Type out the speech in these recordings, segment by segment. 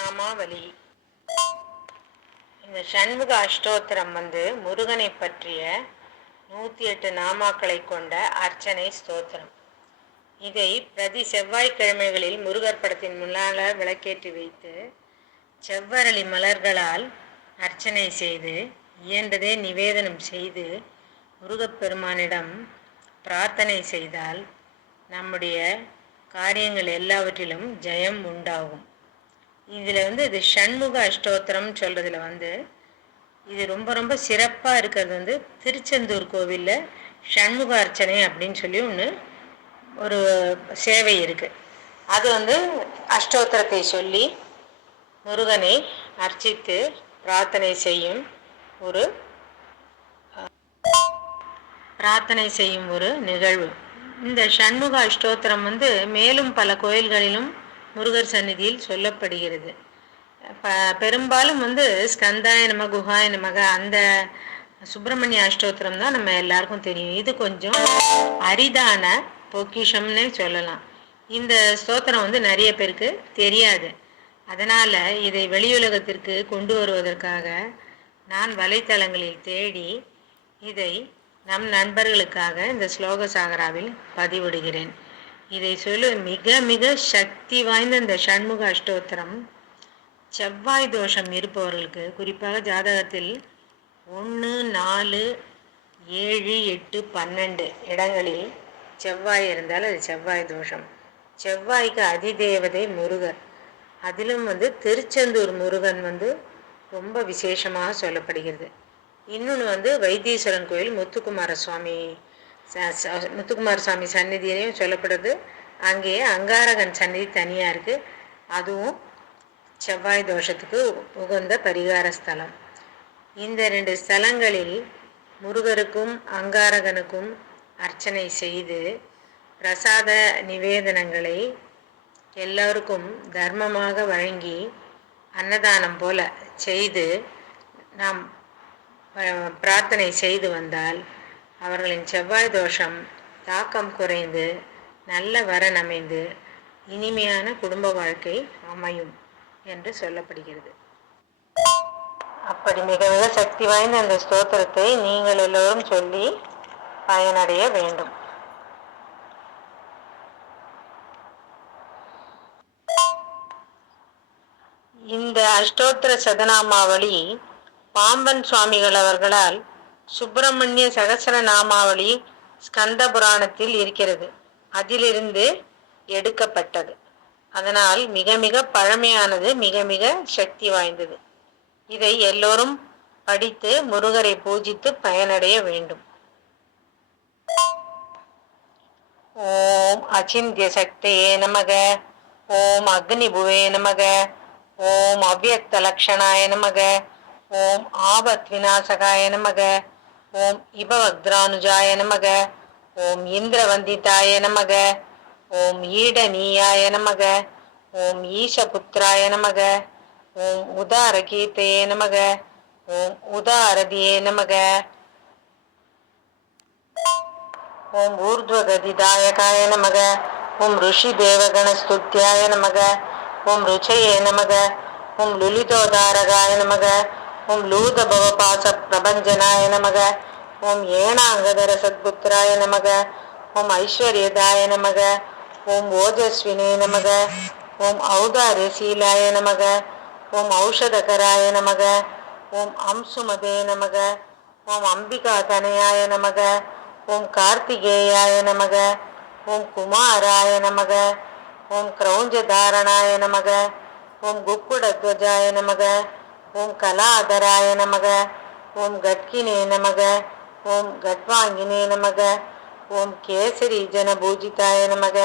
நாமாவளி. இந்த சண்முக அஷ்டோத்திரம் வந்து முருகனை பற்றிய நூற்றி எட்டு நாமாக்களை கொண்ட அர்ச்சனை ஸ்தோத்திரம். இதை பிரதி செவ்வாய்க்கிழமைகளில் முருகர் படத்தின் முன்னால் விளக்கேற்றி வைத்து செவ்வரளி மலர்களால் அர்ச்சனை செய்து இயன்றதே நிவேதனம் செய்து முருகப்பெருமானிடம் பிரார்த்தனை செய்தால் நம்முடைய காரியங்கள் எல்லாவற்றிலும் ஜெயம் உண்டாகும். இதில் வந்து இது ஷண்முக அஷ்டோத்திரம் சொல்கிறதுல வந்து இது ரொம்ப ரொம்ப சிறப்பாக இருக்கிறது வந்து திருச்செந்தூர் கோவிலில் ஷண்முக அர்ச்சனை அப்படின்னு சொல்லி ஒன்று ஒரு சேவை இருக்குது அது வந்து அஷ்டோத்திரத்தை சொல்லி முருகனை அர்ச்சித்து பிரார்த்தனை செய்யும் ஒரு பிரார்த்தனை செய்யும் ஒரு நிகழ்வு. இந்த ஷண்முக அஷ்டோத்திரம் வந்து மேலும் பல கோயில்களிலும் முருகர் சந்நிதியில் சொல்லப்படுகிறது. ப பெரும்பாலும் வந்து ஸ்கந்தாய நம குஹாய நமக அந்த சுப்பிரமணிய அஷ்டோத்திரம் தான் நம்ம எல்லாருக்கும் தெரியும். இது கொஞ்சம் அரிதான பொக்கிஷம்னே சொல்லலாம். இந்த ஸ்தோத்திரம் வந்து நிறைய பேருக்கு தெரியாது. அதனால் இதை வெளியுலகத்திற்கு கொண்டு வருவதற்காக நான் வலைத்தளங்களில் தேடி இதை நம் நண்பர்களுக்காக இந்த ஸ்லோக சாகராவில் பதிவிடுகிறேன். இதை சொல்லு மிக மிக சக்தி வாய்ந்த இந்த ஷண்முக அஷ்டோத்திரம். செவ்வாய் தோஷம் இருப்பவர்களுக்கு குறிப்பாக ஜாதகத்தில் ஒன்று நாலு ஏழு எட்டு பன்னெண்டு இடங்களில் செவ்வாய் இருந்தால் அது செவ்வாய் தோஷம். செவ்வாய்க்கு அதிதேவதை முருகர். அதிலும் வந்து திருச்செந்தூர் முருகன் வந்து ரொம்ப விசேஷமாக சொல்லப்படுகிறது. இன்னொன்று வந்து வைத்தீஸ்வரன் கோயில் முத்துக்குமார சுவாமி முத்துக்குமார சுவாமி சந்நிதியிலையும் சொல்லப்படுது அங்கேயே அங்காரகன் சந்நிதி தனியாக இருக்குது அதுவும் செவ்வாய் தோஷத்துக்கு உகந்த பரிகார ஸ்தலம். இந்த ரெண்டு ஸ்தலங்களில் முருகருக்கும் அங்காரகனுக்கும் அர்ச்சனை செய்து பிரசாத நிவேதனங்களை எல்லோருக்கும் தர்மமாக வழங்கி அன்னதானம் போல செய்து நாம் பிரார்த்தனை செய்து வந்தால் அவர்களின் செவ்வாய் தோஷம் தாக்கம் குறைந்து நல்ல வரன் அமைந்து இனிமையான குடும்ப வாழ்க்கை அமையும் என்று சொல்லப்படுகிறது. அப்படி மிக மிக சக்தி வாய்ந்த அந்த ஸ்தோத்திரத்தை நீங்கள் எல்லோரும் சொல்லி பயனடைய வேண்டும். இந்த அஷ்டோத்திர சதனாமாவளி பாம்பன் சுவாமிகள் அவர்களால் சுப்பிரமணிய சகசர நாமாவளி ஸ்கந்த புராணத்தில் இருக்கிறது. அதிலிருந்து எடுக்கப்பட்டது. அதனால் மிக மிக பழமையானது மிக மிக சக்தி வாய்ந்தது. இதை எல்லோரும் படித்து முருகரை பூஜித்து பயனடைய வேண்டும். ஓம் அச்சிந்திய சக்தியே நமக. ஓம் அக்னிபுவே நமக. ஓம் அவ்வியக்த லக்ஷணாய நமக. ஓம் ஆபத் விநாசகாய நமக. ஓம் இபவக்ரானுஜாய நமக. ஓம் இந்திரவந்திதாய நமக. ஓம் ஈடனீயாய நமக. ஓம் ஈஷபுத்திராய நமக. ஓம் உதாரகீர்த்தையே நமக. ஓம் உதாரதியே நமக. ஓம் ஊர்துவகதிதாயகாய நமக. ஓம் ಋಷಿ ದೇವಗಣಸ್ತುತ್ಯಾಯ ನಮಗ ಓಂ ರುಚಯೇ ನಮಗ ಓಂ ಲುಲಿತೋದಾರಗಾಯ ನಮಗ ஓம் லூதபவபாச பிரபஞ்சனாய நமக ஓம் ஏனாங்கதர சத்புத்திராய நமக ஓம் ஐஸ்வர்யதாய நமக ஓம் ஓஜஸ்வினே நமக ஓம் ஔதாரியசீலாய நமக ஓம் ஔஷதகராய நமக ஓம் அம்சுமதே நமக ஓம் அம்பிகா தனையாய நமக ஓம் கார்த்திகேயாய நமக ஓம் குமாராய நமக ஓம் கிரௌஞ்சதாரணாய நமக ஓம் குக்குடத்வஜாய நமக ஓம் கலாதராய நமக ஓம் கட்கினே நமக ஓம் கட்வாங்கினே நமக ஓம் கேசரி ஜனபூஜிதாய நமக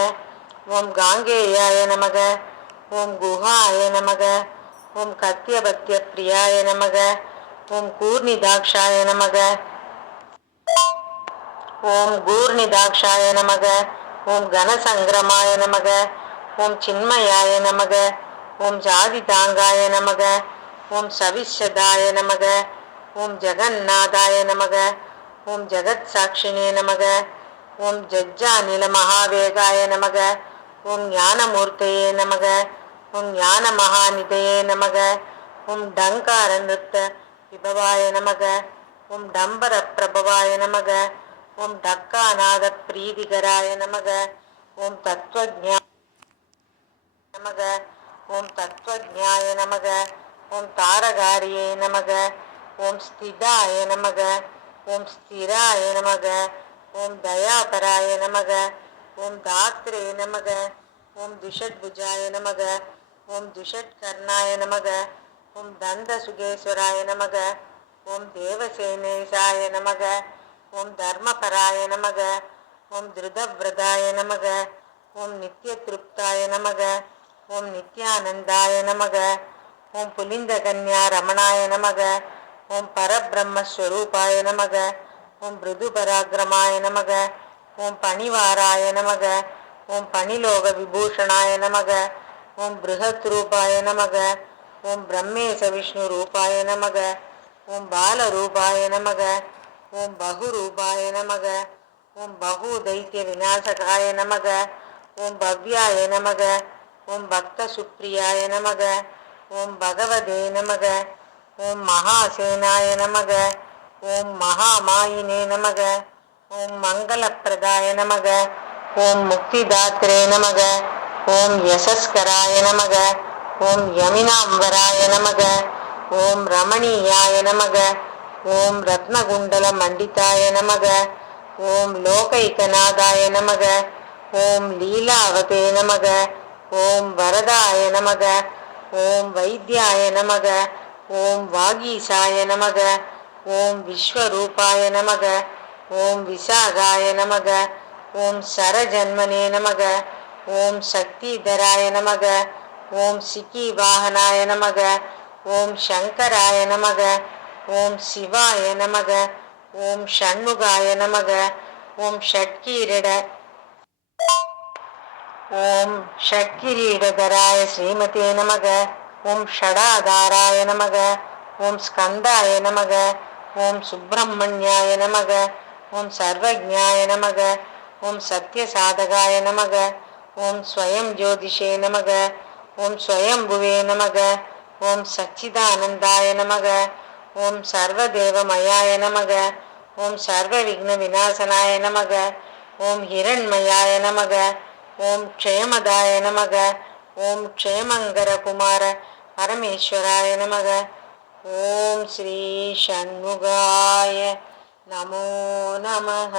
ஓம் காங்கேயாய நமக ஓம் குஹாய நமக ஓம் கத்தியபத்திய பிரியாய நமக ஓம் கூர்ணிதாட்சாய நமக ஓம் கூர்ணிதாட்சாய நமக ஓம் கனசங்கிரமாய நமக ஓம் சின்மயாய நமக ஓம் ஜாதி தாங்காய நமக ஓம் சவிஷதாய நமக ஓம் ஜெகநாதாய நமக ஓம் ஜெகத் சாட்சினே நமக ஓம் ஜஜ்ஜாநில மகாவேகாய நமக ஓம் ஞானமூர்த்தையே நமக ஓம் ஞான மகாநிதையே நமக ஓம் டங்கார நிறுத்த விபவாய நமக ஓம் டம்பர பிரபவாய நமக ஓம் டக்காநாத பிரீதிகராய நமக ஓம் தத்துவஜா நமக ஓம் தத்துவஜாய நமக ஓம் தாரகாரியே நமக ஓம் ஸ்திதாய நமக ஓம் ஸ்திராய நமக ஓம் தயாபராய நமக ஓம் தாத்ரே நமக ஓம் துஷட்புஜாய நமக ஓம் துஷட்கர்ணாய நமக ஓம் தந்த சுகேஸ்வராய நமக ஓம் தேவசேனேசாய நமக ஓம் தர்மபராய நமக ஓம் திருதவிரதாய நமக ஓம் நித்திய திருப்தாய நமக ஓம் நித்யானந்தாய நமக ஓம் புலிந்த கன்யா ரமணாய நமக ஓம் பரபிரம்மஸ்வரூபாய நமக ஓம் பிருது பராக்கிரமாய நமக ஓம் பணிவாராய நமக ஓம் பணிலோக விபூஷணாய நமக ஓம் பிருகத் ரூபாய நமக ஓம் பிரம்மேச விஷ்ணு ரூபாய நமக ஓம் பாலரூபாய நமக ஓம் பகுரூபாய நமக ஓம் பகு தைத்திய விநாசகாய நமக ஓம் பவ்யாய நமக ஓம் பக்த சுப்ரியாய நமக ஓம் பகவதே நமக ஓம் மகாசேனாய நமக ஓம் மகாமாயினே நமக ஓம் மங்களப்பிரதாய நமக ஓம் முக்திதாத்ரே நமக ஓம் யசஸ்கராய நமக ஓம் யமினாம்பராய நமக ஓம் ரமணீயாய நமக ஓம் ரத்னகுண்டல மண்டிதாய நமக ஓம் லோகைகநாதாய நமக ஓம் லீலாவதே நமக ஓம் வரதாய நமக ஓம் வைத்தியாய நமக ஓம் வாகீசாய நமக ஓம் விஸ்வரூபாய நமக ஓம் விசாகாய நமக ஓம் சரஜன்மனே நமக ஓம் சக்திதராய நமக ஓம் சிக்கி வாகனாய நமக ஓம் சங்கராய நமக ஓம் சிவாய நமக ஓம் ஷண்முகாய நமக ஓம் ஷட்கீரிட ஓம் ஷட்கிரீடதராய ஸ்ரீமதே நமக ஓம் ஷடாதாராய நமக ஓம் ஸ்கந்தாய நமக ஓம் சுப்பிரமணியாய நமக ஓம் சர்வஜாய நமக ஓம் சத்யசாதகாய நமக ஓம் ஸ்வயம் ஜோதிஷே நமக ஓம் ஸ்வயம்புவே நமக ஓம் சச்சிதானந்தாய நமக ஓம் சர்வதேவமயாய நமக ஓம் சர்வவிக்ன விநாசனாய நமக ஓம் ஹிரண்மயாய நமக ஓம் க்ஷேமதாய நமக. ஓம் க்ஷேமங்கர குமார பரமேஸ்வராய நமக. ஓம் ஸ்ரீ ஷண்முகாய நமோ நமக.